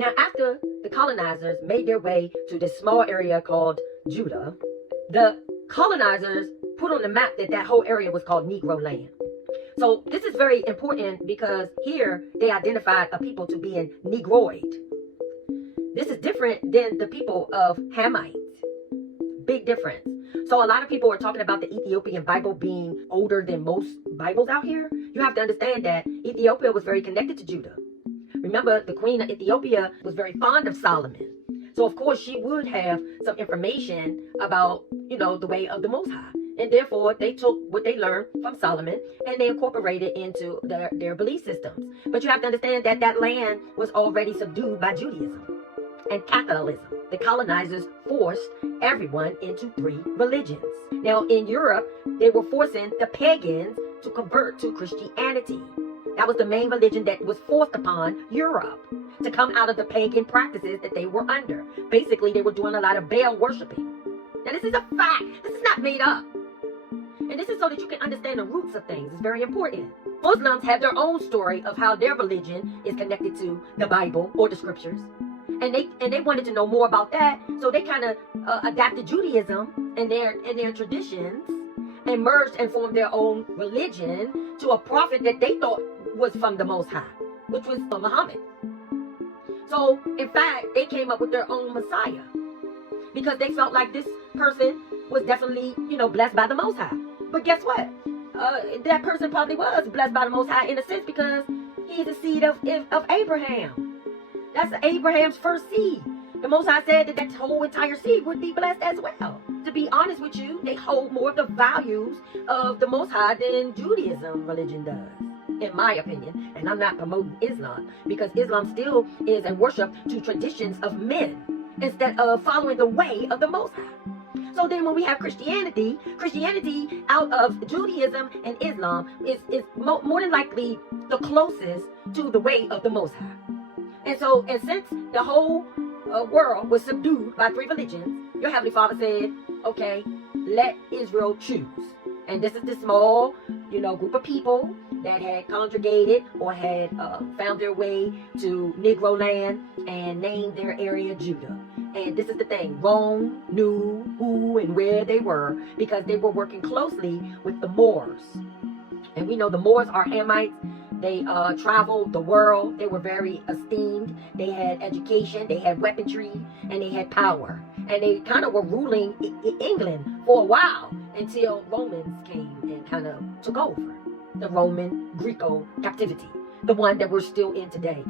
Now, after the colonizers made their way to this small area called Judah, the colonizers put on the map that that whole area was called Negro land. So this is very important because here they identified a people to be in Negroid. This is different than the people of Hamites. Big difference. So a lot of people are talking about the Ethiopian Bible being older than most Bibles out here. You have to understand that Ethiopia was very connected to Judah. Remember, the queen of Ethiopia was very fond of Solomon. So of course she would have some information about, the way of the Most High. And therefore they took what they learned from Solomon and they incorporated into their belief systems. But you have to understand that that land was already subdued by Judaism and Catholicism. The colonizers forced everyone into 3 religions. Now in Europe, they were forcing the pagans to convert to Christianity. That was the main religion that was forced upon Europe to come out of the pagan practices that they were under. Basically, they were doing a lot of Baal worshiping. Now this is a fact. This is not made up. And this is so that you can understand the roots of things. It's very important. Muslims have their own story of how their religion is connected to the Bible or the scriptures. And they wanted to know more about that. So they kind of adapted Judaism and their traditions and merged and formed their own religion to a prophet that they thought was from the Most High, which was Muhammad. So, in fact, they came up with their own Messiah because they felt like this person was definitely, blessed by the Most High. But guess what? That person probably was blessed by the Most High in a sense because he's the seed of Abraham. That's Abraham's first seed. The Most High said that that whole entire seed would be blessed as well. To be honest with you, they hold more of the values of the Most High than Judaism religion does, in my opinion. And I'm not promoting Islam because Islam still is a worship to traditions of men instead of following the way of the Most High. So then when we have Christianity out of Judaism and Islam is more than likely the closest to the way of the Most High. And so, and since the whole world was subdued by 3 religions, your Heavenly Father said, okay, let Israel choose. And this is the small, group of people that had congregated or had found their way to Negro land and named their area Judah. And this is the thing, Rome knew who and where they were because they were working closely with the Moors. And we know the Moors are Hamites. They traveled the world. They were very esteemed. They had education, they had weaponry, and they had power. And they kind of were ruling England for a while until Romans came and kind of took over. The Roman Greco captivity, the one that we're still in today.